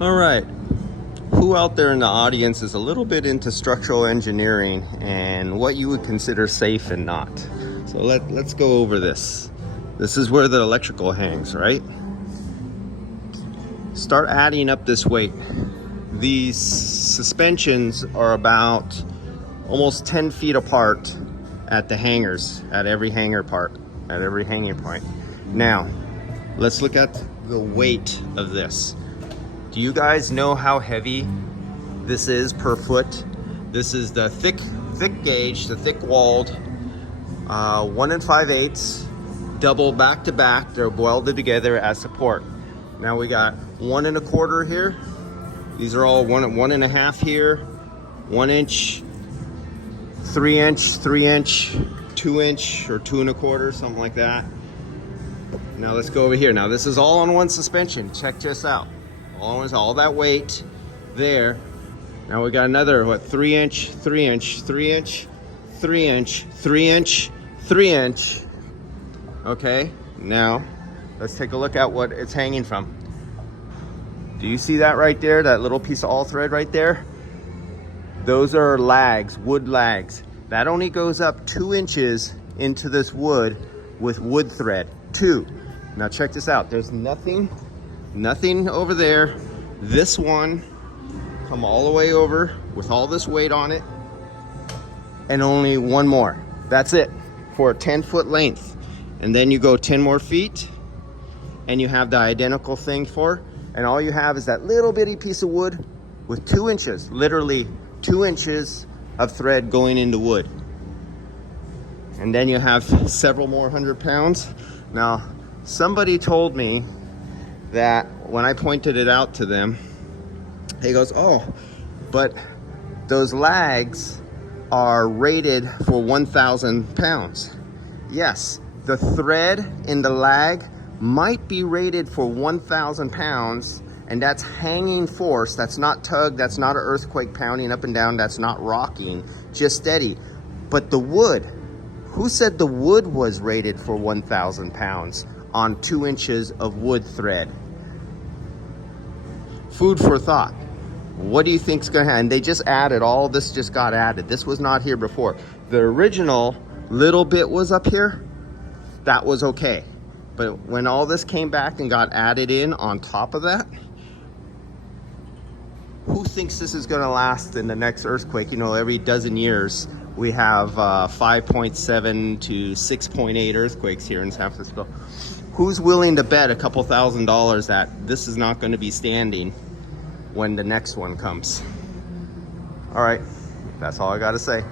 All right. Who out there in the audience is a little bit into structural engineering and what you would consider safe and not? So let's go over this. This is where the electrical hangs, right? Start adding up this weight. These suspensions are about almost 10 feet apart at the hangers, at every hanger part, at every hanging point. Now, let's look at the weight of this. Do you guys know how heavy this is per foot? This is the thick gauge, the thick walled 1 5/8 double back to back. They're welded together as support. Now we got 1 1/4 here. These are all 1 1/2 here, 1 inch, 3 inch, 3 inch, 2 inch, or 2 1/4, something like that. Now let's go over here. Now this is all on one suspension. Check this out. All that weight there. Now we got another, what, 3 inch, 3 inch, 3 inch, 3 inch, 3 inch, 3 inch. Okay, now let's take a look at what it's hanging from. Do you see that right there, that little piece of all thread right there? Those are lags, wood lags. That only goes up 2 inches into this wood with wood thread, 2. Now check this out, there's nothing over there. This one come all the way over with all this weight on it, and only one more. That's it for a 10-foot length. And then you go 10 more feet and you have the identical thing and all you have is that little bitty piece of wood with 2 inches, literally 2 inches of thread going into wood. And then you have several more 100 pounds. Now, somebody told me that when I pointed it out to them, he goes, oh, but those lags are rated for 1,000 pounds. Yes, the thread in the lag might be rated for 1,000 pounds, and that's hanging force. That's not tug, that's not an earthquake pounding up and down, that's not rocking, just steady. But the wood, who said the wood was rated for 1,000 pounds on 2 inches of wood thread? Food for thought. What do you think's gonna happen? And they just added, all this just got added. This was not here before. The original little bit was up here, that was okay. But when all this came back and got added in on top of that, who thinks this is gonna last in the next earthquake? You know, every dozen years, we have 5.7 to 6.8 earthquakes here in San Francisco. Who's willing to bet a couple $1,000s that this is not gonna be standing when the next one comes? All right, that's all I gotta say.